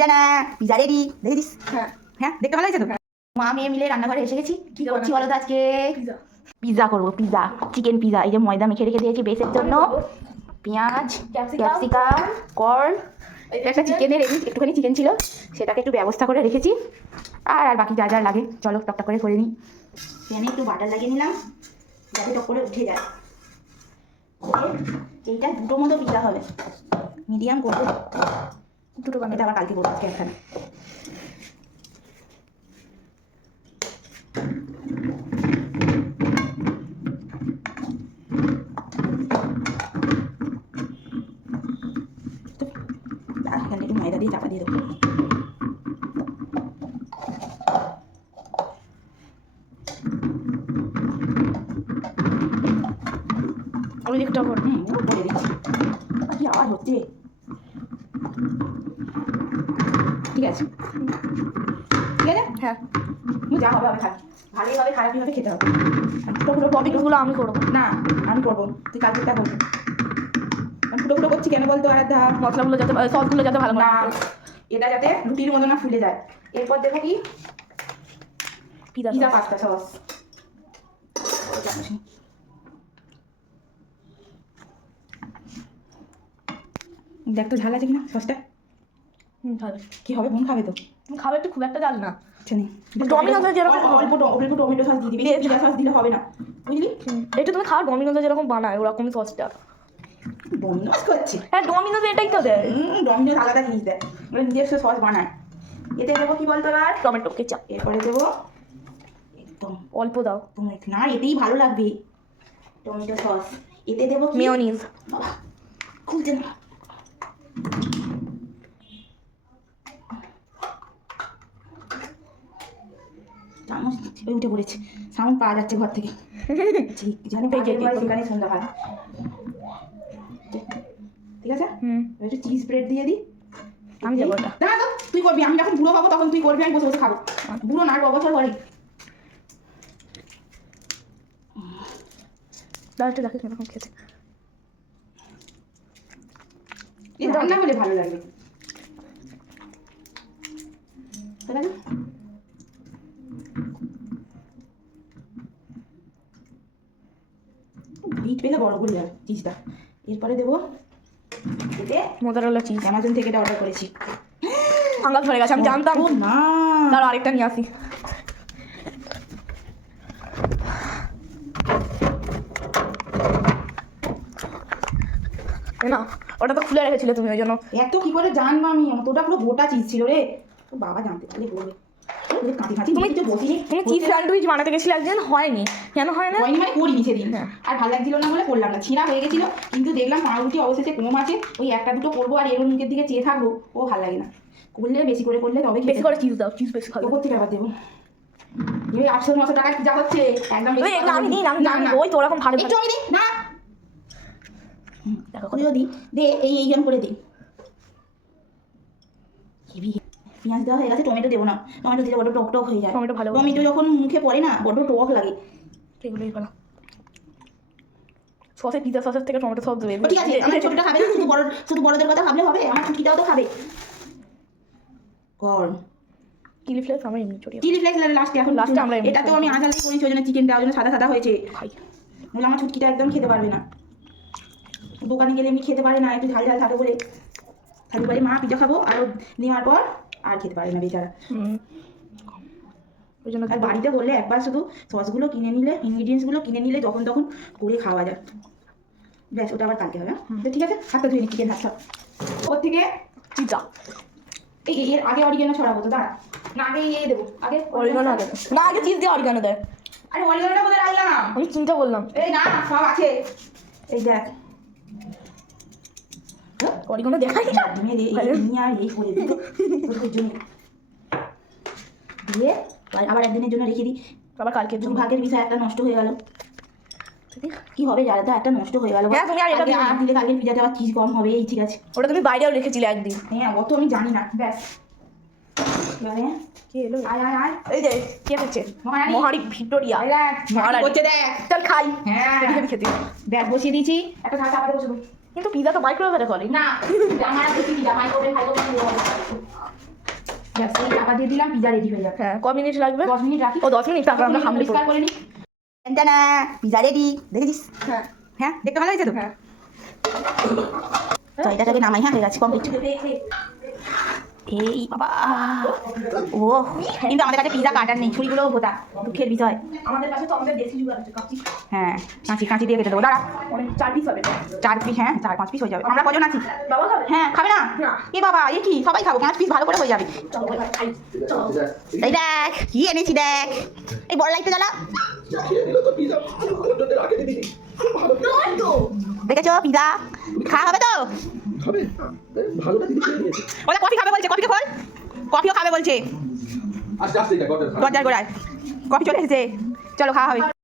টানা pizza ready দেখেছিস? হ্যাঁ দেখতে ভালো হয়েছে তো। মা মেয়ে মিলে রান্নাঘরে এসে গেছি। কি করছি বলো তো আজকে? পিজা করবো, পিজা, চিকেন পিজা। এই যে ময়দা মেখে রেখে দিয়েছি বেসের জন্য, পেঁয়াজ, ক্যাপসিকাম, কর্ন, একটা চিকেনের একটুখানি চিকেন ছিল সেটাকে একটু ব্যবস্থা করে রেখেছি। আর বাকি যা যা লাগে চলো টকটক করে করে নিই। প্যানে একটু বাটার লাগিয়ে নিলাম যাতে টক করে উঠে যায়। এইটা দুটো মতো পিজা হবে, মিডিয়াম করবো দুটো বানাতে, আবার কালকে করবো আজকে একখানে। এখানে একটু ময়দা দিয়ে চাপা দিয়ে দেবো। আমি একটা করে বলে দিচ্ছি কি আওয়াজ হচ্ছে। ঠিক আছে ঠিক আছে, হ্যাঁ যা হবে হবে, খাবি ভালোই হবে খারাপই হবে, খেতে হবে। ফুটো ফুটো টপিকগুলো আমি করবো না, আমি করবো, তুই কালকেরটা করবি। আমি ফুটো ফুটো করছি কেন বলতো? আর মশলাগুলো যাতে সসগুলো যাতে ভালো না, করে এটা যাতে রুটির মতো না ফুলে যায়। এরপর দেবো কি পিজা পাস্তা সস। দেখ তো ঝাল আছে কিনা সসটা। ভালো কি হবে? বোন খাবে তো? খাবার একটু খুব একটা জাল না। ডমিনোজে যেরকম অল্প অল্প টমেটো সস দিয়ে দিবি, পিজা সস দিলে হবে না, বুঝলি? এটা তুমি খাও ডমিনোজে যেরকম বানায় ওরকমই সসটা। ডমিনোজ করছি? হ্যাঁ ডমিনোজে এটাই তো দেয়। ডমিনোজ আলাদা জিনিস দেয়, ওরা নিজস্ব সস বানায়। এতে দেবো কি বলতো এবার? Tomato ketchup. এরপরে দেবো একদম অল্প দাও না, এতেই ভালো লাগবে টমেটো সস। এতে দেবো মেয়োনিজ। বাবা খুলছে না। চামচ উঠে পড়েছে, সাউন্ড পাওয়া যাচ্ছে ঘর থেকে। ঠিক জানি সেখানে সন্ধ্যা হয়। ঠিক আছে, একটু চিজ ব্রেড দিয়ে দিই। আমি যাবো ওটা। না তো তুই করবি, আমি যখন বুড়ো পাবো তখন তুই করবি, আমি বসে বসে খাবো। বুড়ো না, 9 বছর পরে। দাঁড়াতে দেখে কিরকম খেতে। রান্না হলে ভালো লাগবে, ঠিক আছে? বিট পেলে বড় করে যাবে চিজটা। এরপরে দেবো এতে মোজারেলা চিজ। অ্যামাজন থেকে এটা অর্ডার করেছি। আঙ্গাল ধরে গেছে, আমি জানতাম। ও না, দাঁড়াও আরেকটা নিয়ে আসি। না ওটা তো খুলে রেখেছিলে তুমি, ওই জন্য। এত কি করে জানবো আমি? অতটা পুরো গোটা চিজ ছিল রে। তো বাবা জানতে পারলে বলবে। তুমি চিজ স্যান্ডউইচ বানাতে গেছিলে একদিন, হয়নি কেন? হয় না হয়নি মানে করিনি সেদিন, আর ভালো লাগছিল না বলে করলাম না। ছিঁড়া হয়ে গেছিল, কিন্তু দেখলাম পাউরুটি অবশেষে কম আছে, ওই একটা দুটো করবো আর এর মুখের দিকে চেয়ে থাকবো, ও ভালো লাগে না। করলে বেশি করে করলে তবে বেশি করে চিজ দাও, চিজ বেশি খাবে। ওপর থেকে আবার দেবো। এই 800-900 টাকায় পিজা হচ্ছে একদম। আমি দিই না, আমি ওই তো ওরকম ভালো একটু আমি দিই না, দেখো যদি দে এইরকম করে দিই। পেঁয়াজ দেওয়া হয়ে গেছে, টমেটো দেবো না, টমেটো দিলে বড্ড টক টক হয়ে যায়। টমেটো ভালো, টমেটো যখন মুখে পড়ে না বড্ড টক লাগে। এগুলোই ভালো। সসে পিজা সসের থেকে টমেটো সস দেবে। ঠিক আছে, আমার ছোটটা খাবে না, শুধু বড়দের কথা ভাবলে হবে? আমার ছুটিটাও তো খাবে। কর্ন, চিলি ফ্লেক্স আমরা এমনি ছড়িয়ে চিলি ফ্লেক্স লাস্টে, এখন লাস্টে আমরা এটা তো আমি আজালি করেছি, ওই জন্য চিকেনটা ওই জন্য সাদা সাদা হয়েছে। খাই। নাহলে আমার ছুটকিটা একদম খেতে পারবে না। দোকানে গেলে এমনি খেতে পারে না, একটু ঝাল ঝাল থাকে বলে। খালি বলে মা পিজা খাবো, আর নেওয়ার পর আর খেতে পারে না বেচারা। ওই জন্য আর বাড়িতে বললে একবার শুধু সসগুলো কিনে নিলে, ইনগ্রিডিয়েন্টসগুলো কিনে নিলে যখন তখন করে খাওয়া যায়। ব্যাস, ওটা আবার কালকে হবে। তো ঠিক আছে, হাতটা ধুয়ে নি, চিকেন হাতটা। ওর থেকে পিজা এর আগে অরিগানো ছড়াবো তো, দাঁড়া না, আগে দেবো, আগে অরিগানো আগে না, আগে চিজ দিয়ে অরিগানো দেয়। আরে অরিগানোটা কোথায় রাখলাম? আমি চিন্তা করলাম এই না, সব আছে, এই দেখ। অরিগানো দেখাই আর এই করে দিই দিয়ে আবার একদিনের জন্য রেখে দিই। আবার কালকে ভাগের বিষয় একটা নষ্ট হয়ে গেল। কি হবে জায়গাটা একটা নষ্ট হয়ে গেল। হ্যাঁ তুমি আর এটা দিলে কালকের পিজাতে আবার চিজ কম হবে, এই ঠিক আছে। ওটা তুমি বাইরেও রেখেছিলে একদিন। হ্যাঁ অত আমি জানি না, ব্যাস। কে এলো? আয় আয় আয়, এই যে কে হচ্ছে? মহারি ভিক্টোরিয়া। করছে দেখ, চল খাই। হ্যাঁ খেতে ব্যাগ বসিয়ে দিয়েছি, একটা ঢাকা পাতে বসে। কিন্তু পিজা তো মাইক্রোওয়েভে করে না, আমার পিজা মাইক্রোওয়েভে খাইবো। ব্যাস, এই চাপা দিয়ে দিলাম, পিজা রেডি হয়ে যাবে। হ্যাঁ, ক মিনিট লাগবে? 10 মিনিট রাখি। ও 10 মিনিট, তারপর আমরা হামলে পরিষ্কার করে নিই। টানা, পিজা রেডি, দেখেছিস? হ্যাঁ হ্যাঁ, দেখতে ভালো হয়েছে তো? হ্যাঁ। তো এটাকে নামাই, হ্যাঁ, হয়ে গেছে কমপ্লিট। এই বাবা, ও কিন্তু আমাদের কাছে পিজা কাটার নেই, ছুরিগুলোও ভোতা, দুঃখের বিষয়। আমাদের কাছে তো আমাদের দেশি জুগার আছে, কাঁচি। হ্যাঁ, কাঁচি দিয়ে কেটে দেবো, দাঁড়া। অনেক 4 পিস হবে। 4 পিস, হ্যাঁ 4-5 পিস হয়ে যাবে। আমরা কজন আছি? বাবা খাবে? হ্যাঁ, খাবে না? না। এ বাবা, এ কি, সবাই খাবো, 5 পিস ভালো করে হয়ে যাবে। চলো এবার খাই, চলো। এই দেখ কি এনেছি, দেখ এই বড় লাইটটা জ্বালা। দেখেছো পিজা খাওয়া হবে তো? ওরা কফি খাবে বলছে, কফিকে খোল, কফিও খাবে বলছে। দরজার গোড়ায় কফি চলে এসেছে, চলো খাওয়া হবে।